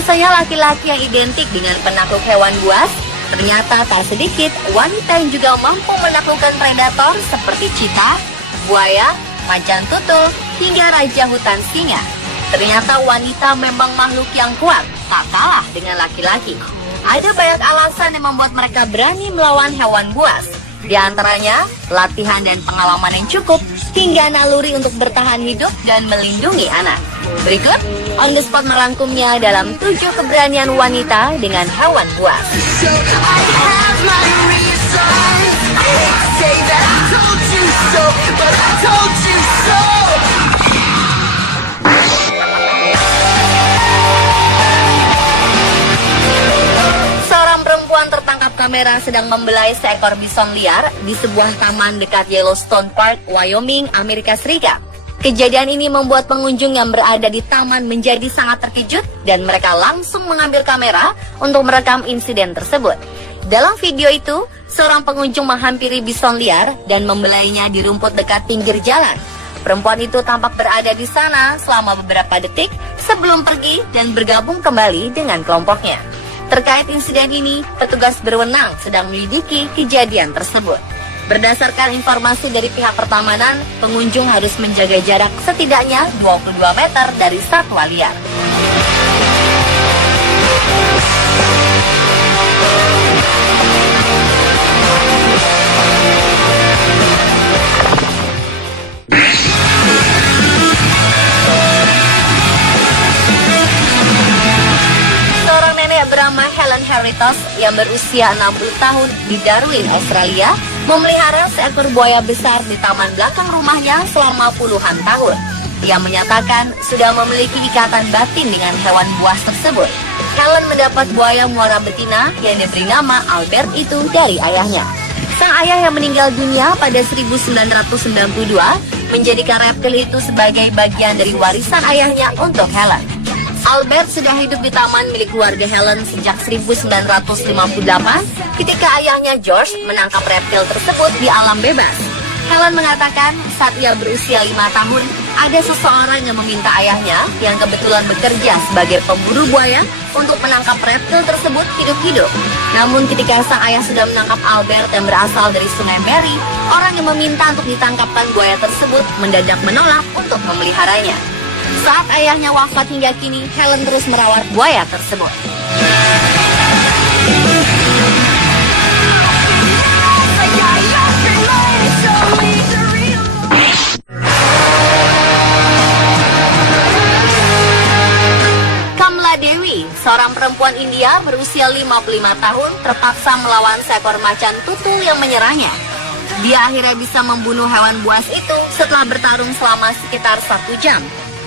biasanya laki-laki yang identik dengan penakluk hewan buas, ternyata tak sedikit wanita yang juga mampu menaklukkan predator seperti cheetah, buaya, macan tutul, hingga raja hutan singa. Ternyata wanita memang makhluk yang kuat, tak kalah dengan laki-laki. Ada banyak alasan yang membuat mereka berani melawan hewan buas. Di antaranya, latihan dan pengalaman yang cukup, hingga naluri untuk bertahan hidup dan melindungi anak. Berikut, On The Spot merangkumnya dalam 7 keberanian wanita dengan hewan buas. Tertangkap kamera sedang membelai seekor bison liar di sebuah taman dekat Yellowstone Park, Wyoming, Amerika Serikat. Kejadian ini membuat pengunjung yang berada di taman menjadi sangat terkejut dan mereka langsung mengambil kamera untuk merekam insiden tersebut. Dalam video itu, seorang pengunjung menghampiri bison liar dan membelainya di rumput dekat pinggir jalan. Perempuan itu tampak berada di sana selama beberapa detik sebelum pergi dan bergabung kembali dengan kelompoknya. Terkait insiden ini, petugas berwenang sedang menyelidiki kejadian tersebut. Berdasarkan informasi dari pihak pertamanan, pengunjung harus menjaga jarak setidaknya 22 meter dari satwa liar. Bernama Helen Heritos yang berusia 60 tahun di Darwin, Australia, memelihara seekor buaya besar di taman belakang rumahnya selama puluhan tahun. Ia menyatakan sudah memiliki ikatan batin dengan hewan buas tersebut. Helen mendapat buaya muara betina yang diberi nama Albert itu dari ayahnya. Sang ayah yang meninggal dunia pada 1992 menjadikan reptil itu sebagai bagian dari warisan ayahnya untuk Helen. Albert sudah hidup di taman milik keluarga Helen sejak 1958 ketika ayahnya George menangkap reptil tersebut di alam bebas. Helen mengatakan saat ia berusia 5 tahun, ada seseorang yang meminta ayahnya yang kebetulan bekerja sebagai pemburu buaya untuk menangkap reptil tersebut hidup-hidup. Namun ketika sang ayah sudah menangkap Albert yang berasal dari Sungai Mary, orang yang meminta untuk ditangkapkan buaya tersebut mendadak menolak untuk memeliharanya. Saat ayahnya wafat hingga kini, Helen terus merawat buaya tersebut. Kamla Dewi, seorang perempuan India berusia 55 tahun, terpaksa melawan seekor macan tutul yang menyerangnya. Dia akhirnya bisa membunuh hewan buas itu setelah bertarung selama sekitar 1 jam.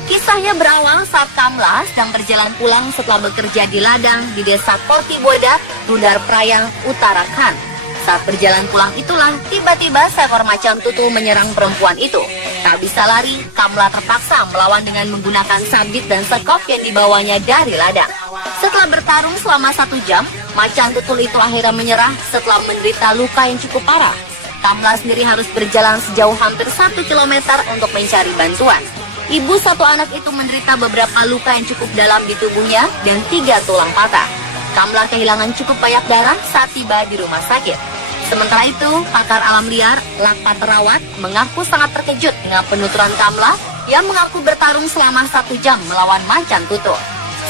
Kisahnya berawal saat Kamla sedang berjalan pulang setelah bekerja di ladang di desa Kortiboda, Rudar Prayang, Uttarakhand. Saat berjalan pulang itulah tiba-tiba seekor macan tutul menyerang perempuan itu. Tak bisa lari, Kamla terpaksa melawan dengan menggunakan sabit dan sekop yang dibawanya dari ladang. Setelah bertarung selama 1 jam, macan tutul itu akhirnya menyerah setelah menderita luka yang cukup parah. Kamla sendiri harus berjalan sejauh hampir 1 kilometer untuk mencari bantuan. Ibu satu anak itu menderita beberapa luka yang cukup dalam di tubuhnya dan 3 tulang patah. Kamla kehilangan cukup banyak darah saat tiba di rumah sakit. Sementara itu, pakar alam liar, Lakpa Terawat, mengaku sangat terkejut dengan penuturan Kamla yang mengaku bertarung selama 1 jam melawan macan tutul.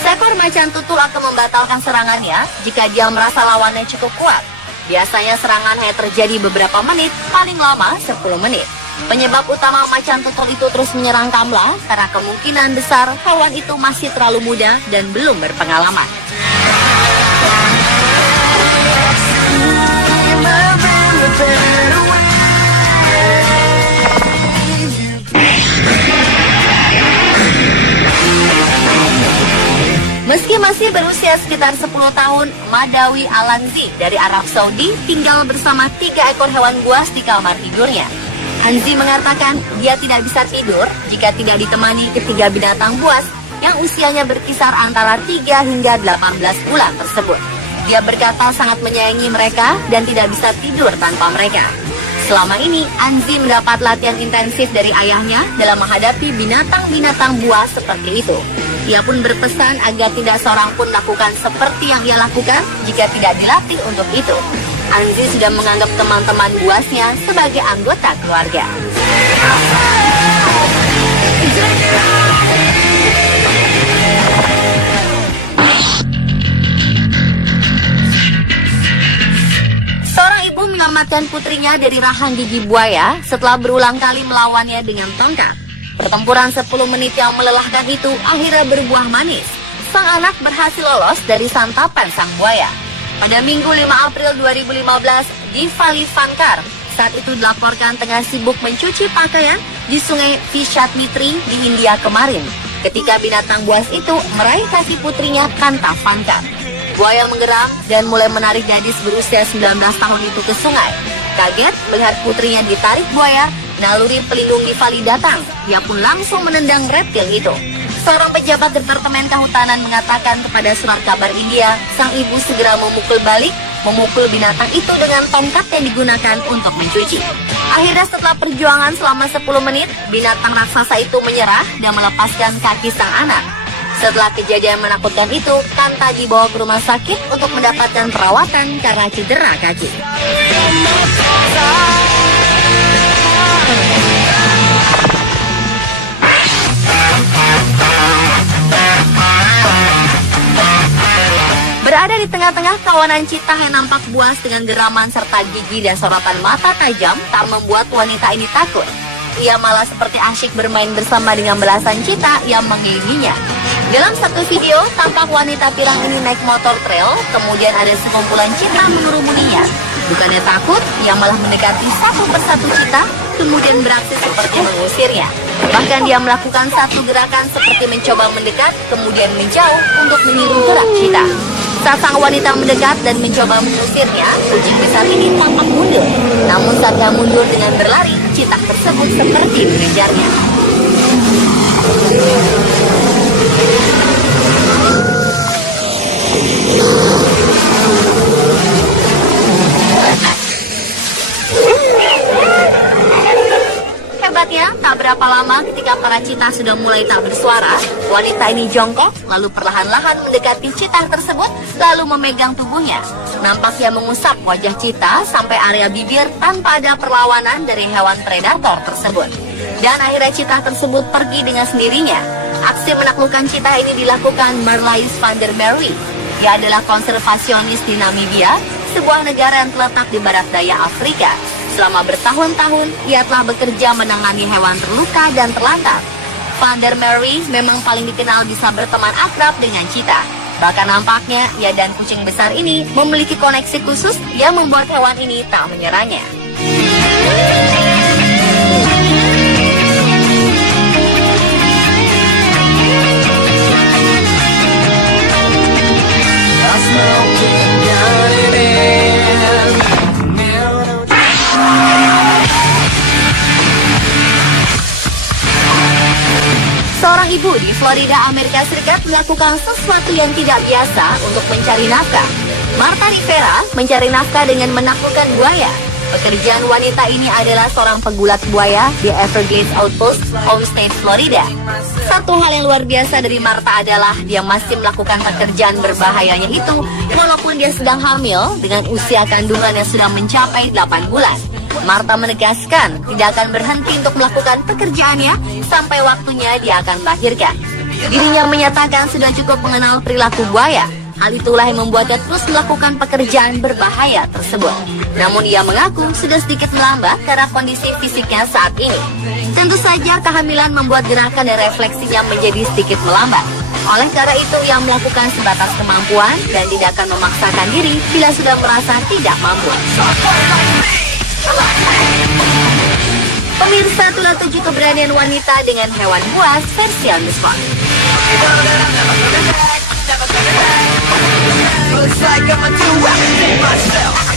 Seekor macan tutul akan membatalkan serangannya jika dia merasa lawannya cukup kuat. Biasanya serangan hanya terjadi beberapa menit, paling lama 10 menit. Penyebab utama macan tutul itu terus menyerang Kamla karena kemungkinan besar hewan itu masih terlalu muda dan belum berpengalaman. Meski masih berusia sekitar 10 tahun, Madawi Alanzi dari Arab Saudi tinggal bersama 3 ekor hewan buas di kamar tidurnya. Anzi mengatakan dia tidak bisa tidur jika tidak ditemani ketiga binatang buas yang usianya berkisar antara 3 hingga 18 bulan tersebut. Dia berkata sangat menyayangi mereka dan tidak bisa tidur tanpa mereka. Selama ini, Anzi mendapat latihan intensif dari ayahnya dalam menghadapi binatang-binatang buas seperti itu. Ia pun berpesan agar tidak seorang pun lakukan seperti yang ia lakukan jika tidak dilatih untuk itu. Anzi sudah menganggap teman-teman buasnya sebagai anggota keluarga. Seorang ibu menyelamatkan putrinya dari rahang gigi buaya setelah berulang kali melawannya dengan tongkat. Pertempuran 10 menit yang melelahkan itu akhirnya berbuah manis. Sang anak berhasil lolos dari santapan sang buaya. Pada Minggu 5 April 2015 di Valivankar, saat itu dilaporkan tengah sibuk mencuci pakaian di sungai Vishatmitri di India kemarin, ketika binatang buas itu meraih kaki putrinya Kanta Vankar. Buaya menggeram dan mulai menarik gadis berusia 19 tahun itu ke sungai. Kaget melihat putrinya ditarik buaya, naluri pelindung Divali datang. Ia pun langsung menendang reptil itu. Seorang pejabat Departemen Kehutanan mengatakan kepada surat kabar India, sang ibu segera memukul binatang itu dengan tongkat yang digunakan untuk mencuci. Akhirnya setelah perjuangan selama 10 menit, binatang raksasa itu menyerah dan melepaskan kaki sang anak. Setelah kejadian menakutkan itu, Kanta dibawa ke rumah sakit untuk mendapatkan perawatan karena cedera kaki. Berada di tengah-tengah kawanan citah yang nampak buas dengan geraman serta gigi dan sorotan mata tajam tak membuat wanita ini takut. Ia malah seperti asyik bermain bersama dengan belasan citah yang mengelilinginya. Dalam satu video, tampak wanita pirang ini naik motor trail, kemudian ada sekumpulan citah mengerumuninya. Bukannya takut, ia malah mendekati satu persatu citah, kemudian beraksi seperti mengusirnya. Bahkan dia melakukan satu gerakan seperti mencoba mendekat, kemudian menjauh untuk meniru gerak citah. Saat sang wanita mendekat dan mencoba mengusirnya, kucing besar ini tampak mundur. Namun saat dia mundur dengan berlari, citah tersebut seperti mengejarnya. Hebatnya, tak berapa lama ketika para citah sudah mulai tak bersuara, wanita ini jongkok, lalu perlahan-lahan mendekati citah tersebut, lalu memegang tubuhnya. Nampaknya mengusap wajah citah sampai area bibir tanpa ada perlawanan dari hewan predator tersebut. Dan akhirnya citah tersebut pergi dengan sendirinya. Aksi menaklukkan citah ini dilakukan Marlies van der Merwe. Ia adalah konservasionis di Namibia, sebuah negara yang terletak di barat daya Afrika. Selama bertahun-tahun, ia telah bekerja menangani hewan terluka dan terlantar. Van der Merwe memang paling dikenal bisa berteman akrab dengan citah. Bahkan nampaknya, ia dan kucing besar ini memiliki koneksi khusus yang membuat hewan ini tak menyerahnya. Seorang ibu di Florida, Amerika Serikat melakukan sesuatu yang tidak biasa untuk mencari nafkah. Martha Rivera mencari nafkah dengan menaklukkan buaya. Pekerjaan wanita ini adalah seorang pegulat buaya di Everglades Outpost, Homestead, Florida. Satu hal yang luar biasa dari Martha adalah dia masih melakukan pekerjaan berbahayanya itu walaupun dia sedang hamil dengan usia kandungan yang sudah mencapai 8 bulan. Martha menegaskan tidak akan berhenti untuk melakukan pekerjaannya sampai waktunya dia akan melahirkan. Dirinya menyatakan sudah cukup mengenal perilaku buaya. Hal itulah yang membuatnya terus melakukan pekerjaan berbahaya tersebut. Namun ia mengaku sudah sedikit melambat karena kondisi fisiknya saat ini. Tentu saja kehamilan membuat gerakan dan refleksinya menjadi sedikit melambat. Oleh karena itu ia melakukan sebatas kemampuan dan tidak akan memaksakan diri bila sudah merasa tidak mampu. Pemirsa, itulah 7 keberanian wanita dengan hewan buas versi on the spot. Looks like I'm gonna do everything myself.